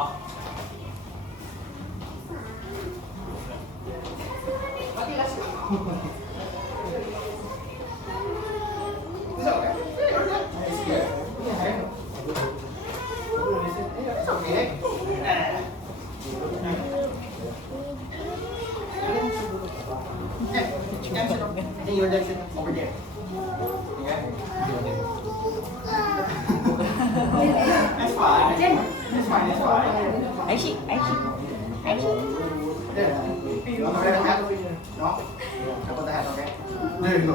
Oh. Okay, let's go. Is that okay? It's good. It's okay. Hey, your dad sit over there. Okay? That's fine. That's fine. That's fine. I see. There. You want to wear the hat? No? I put the hat, okay? There you go.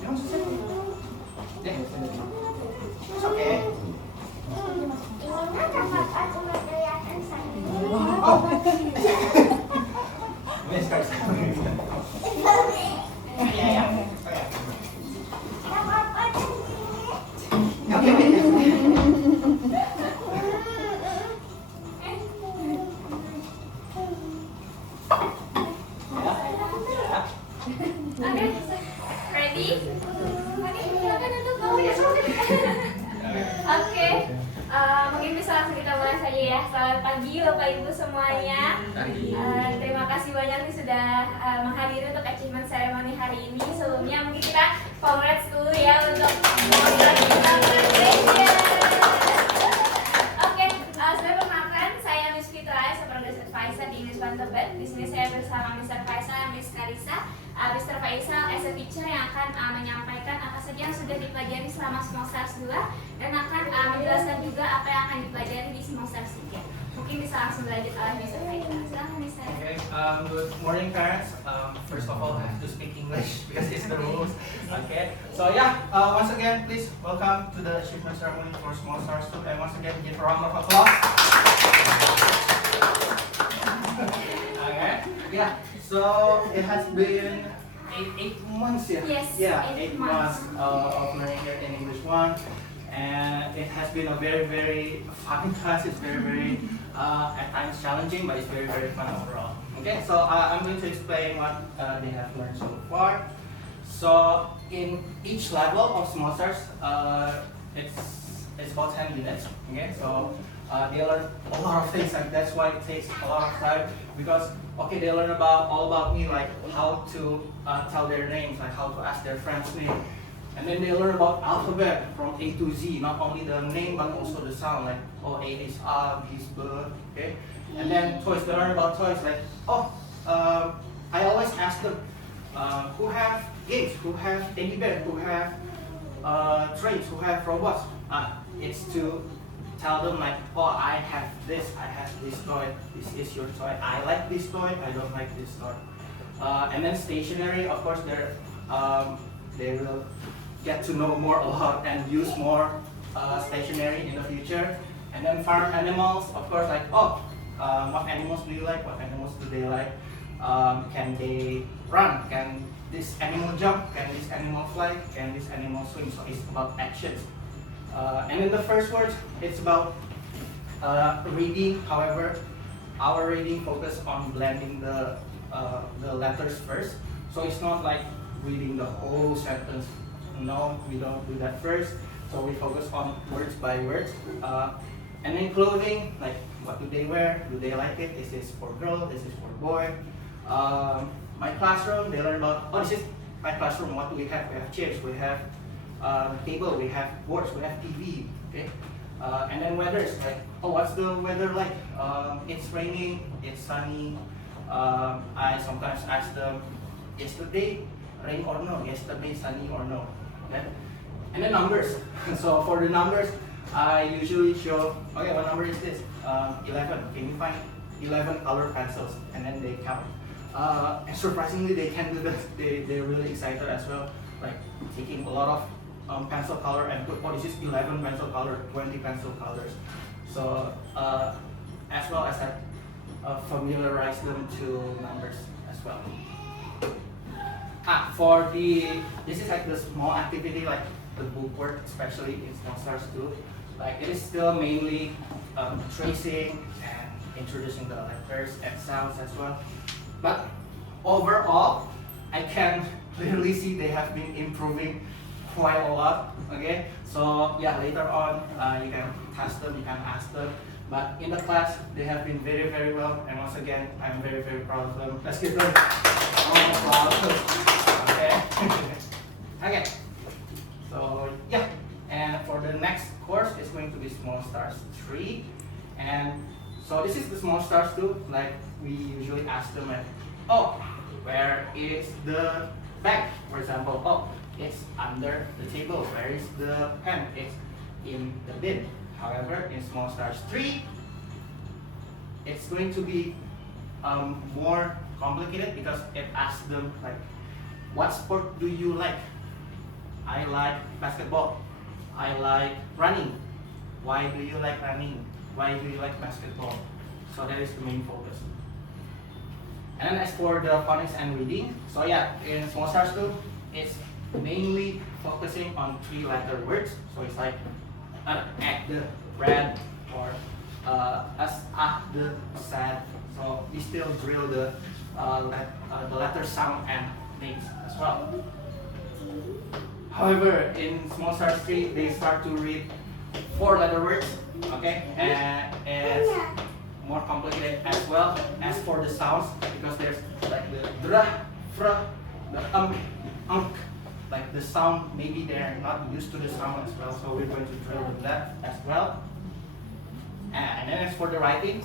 You want to sit? Yeah. It's okay. Oh! Let's start. Yeah. Okay. Okay, ready? Oke, mungkin bisa langsung kita mulai saja ya. Selamat pagi Bapak Ibu semuanya. Terima kasih banyak nih sudah menghadiri untuk achievement ceremony hari ini. Sebelumnya mungkin kita congrats dulu ya untuk Oke, saya perkenalkan, saya Miss Fitra, saya Progress Advisor di English One Tebet. Di sini saya bersama Mr. Faisal, Miss Karisa. Mr. Faisal as a teacher yang akan menyampaikan apa saja yang sudah dipelajari selama Small Stars 2 dan akan menjelaskan juga apa yang akan dipelajari di Small Stars 3. Mungkin bisa langsung lanjut oleh Mr. Faisal. Silahkan Mr. Okay, good morning parents. First of all, I have to speak English because it's the rules. Okay, so yeah, once again, please welcome to the achievement ceremony for Small Stars 2, and once again, give a round of applause. Okay, yeah, so it has been eight months, yeah? Yes, yeah, 8 8 months of learning here in English 1, and it has been a very fun class. It's very at times challenging, but it's very fun overall. Okay, so I'm going to explain what they have learned so far. So in each level of Small Stars, it's about 10 units. Okay, so they learn a lot of things, and that's why it takes a lot of time, because they learn all about me, like how to tell their names, like how to ask their friends' name, and then they learn about alphabet from A to Z, not only the name but also the sound, like A is A, B is B, okay, and then toys. They learn about toys, like I always ask them who have games, who have teddy bear, who have trains, who have robots. It's to tell them like, I have this toy, this is your toy, I like this toy, I don't like this toy. And then stationery, of course, they will get to know more about and use more stationery in the future. And then farm animals, of course, like, what animals do you like, what animals do they like, can they run, can this animal jump, can this animal fly, can this animal swim, so it's about actions. And in the first word, it's about reading. However, our reading focus on blending the letters first. So it's not like reading the whole sentence. No, we don't do that first. So we focus on words by words. And then clothing, like what do they wear? Do they like it? This is for girl, this is for boy. My classroom, they learn about, this is my classroom. What do we have? We have chairs, we have table, we have boards, we have TV, okay? And then weathers, like, what's the weather like? It's raining, it's sunny. I sometimes ask them, yesterday rain or no? Yesterday sunny or no? Okay? And then numbers. So for the numbers, I usually show, what number is this? 11. Can you find 11 color pencils? And then they count. And surprisingly, they can do this. They're really excited as well, like taking a lot of pencil color and put, this is 11 pencil color, 20 pencil colors. So as well as that, familiarize them to numbers as well. This is like the small activity, like the book work, especially in Small Stars 2. Like it is still mainly tracing and introducing the letters and sounds as well. But overall, I can clearly see they have been improving quite a lot. Okay, so yeah, later on you can test them, you can ask them. But in the class, they have been very, very well. And once again, I'm very, very proud of them. Let's give them a round of applause. Okay. Okay. So yeah, and for the next course, it's going to be Small Stars 3. And so this is the Small Stars 2. Like we usually ask them, like, oh, where is the bag? For example, oh, it's under the table. Where is the pen? It's in the bin. However, in Small Stars 3, it's going to be more complicated because it asks them like, what sport do you like? I like basketball. I like running. Why do you like running? Why do you like basketball? So that is the main focus. And then as for the phonics and reading, so yeah, in Small Stars 2, it's mainly focusing on 3-letter words. So it's like at the red or as the sad. So we still drill the letter sound and names as well. However, in Small Stars 3, they start to read 4-letter words, okay, and it's more complicated as well. As for the sounds, because there's like the dra, fra, the unk, like the sound, maybe they're not used to the sound as well, so we're going to drill them that as well. And then as for the writing,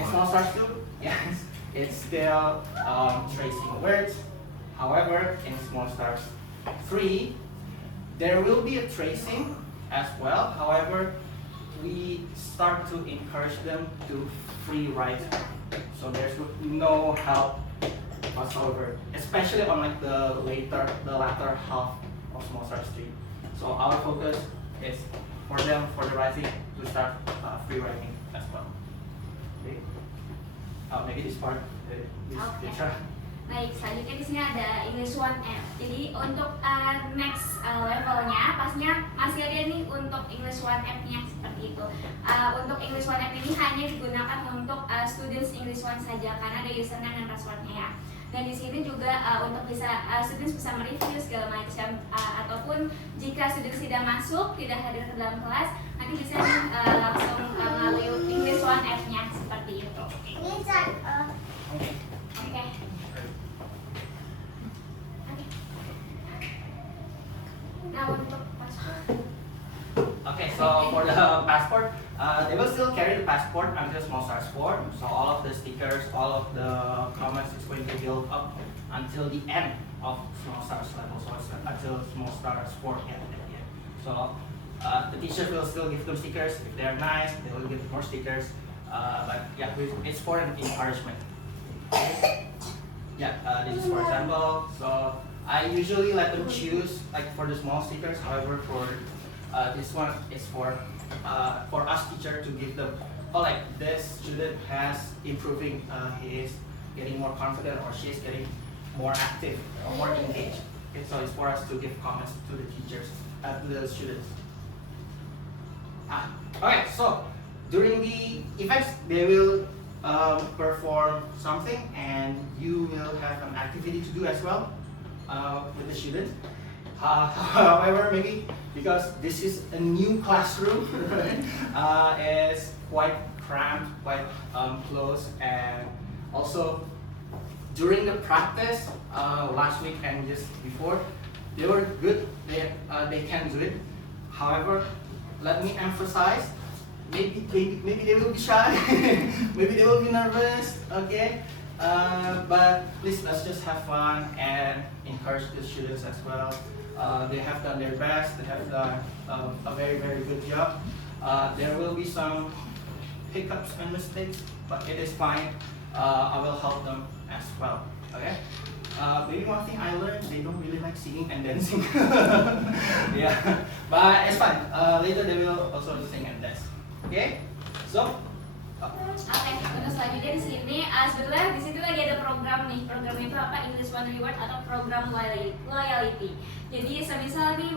in Small Stars 2, yes, it's still tracing words. However, in Small Stars 3, there will be a tracing as well. However, we start to encourage them to free write. So there's no help whatsoever, especially on like the latter half of Small Stars 3. So our focus is for them, for the writing, to start free writing as well. Okay. Maybe this part, Okay. Baik, selanjutnya di sini ada English 1F. Jadi untuk next levelnya, pastinya masih ada nih untuk English 1F-nya seperti itu. Untuk English 1F ini hanya digunakan untuk students English 1 saja karena ada username dan passwordnya ya. Dan di sini juga untuk bisa students bisa mereview segala macam ataupun jika students tidak masuk, tidak hadir ke dalam kelas, nanti bisa langsung melalui English 1F-nya seperti itu. Oke. Now untuk passport. Okay, so for the passport, they will still carry the passport until Small Stars 4. So all of the stickers, all of the comments is going to build up until the end of Small Stars level. So it's until Small Stars 4 at the end. So the teacher will still give them stickers. If they're nice, they will give more stickers. But yeah, it's for an encouragement. Yeah, this is for example. So I usually let them choose like for the small stickers. However, for this one is for us teacher to give them, oh, like this student has improving, he is getting more confident or she is getting more active or more engaged. Okay, so it's for us to give comments to the teachers, to the students. Okay, so during the events they will perform something and you will have an activity to do as well with the students. However, maybe because this is a new classroom, it's quite cramped, quite close, and also during the practice last week and just before, they were good. They can do it. However, let me emphasize, maybe they will be shy, maybe they will be nervous. Okay. But please, let's just have fun and encourage the students as well. They have done their best, they have done a very, very good job. There will be some hiccups and mistakes, but it is fine. I will help them as well, okay? Maybe one thing I learned, they don't really like singing and dancing. Yeah, but it's fine. Later they will also sing and dance, okay? So, Oke, untuk selanjutnya di sini sebetulnya di situ lagi ada program nih. Program itu apa? English One Reward atau program loyalty. Jadi semisal nih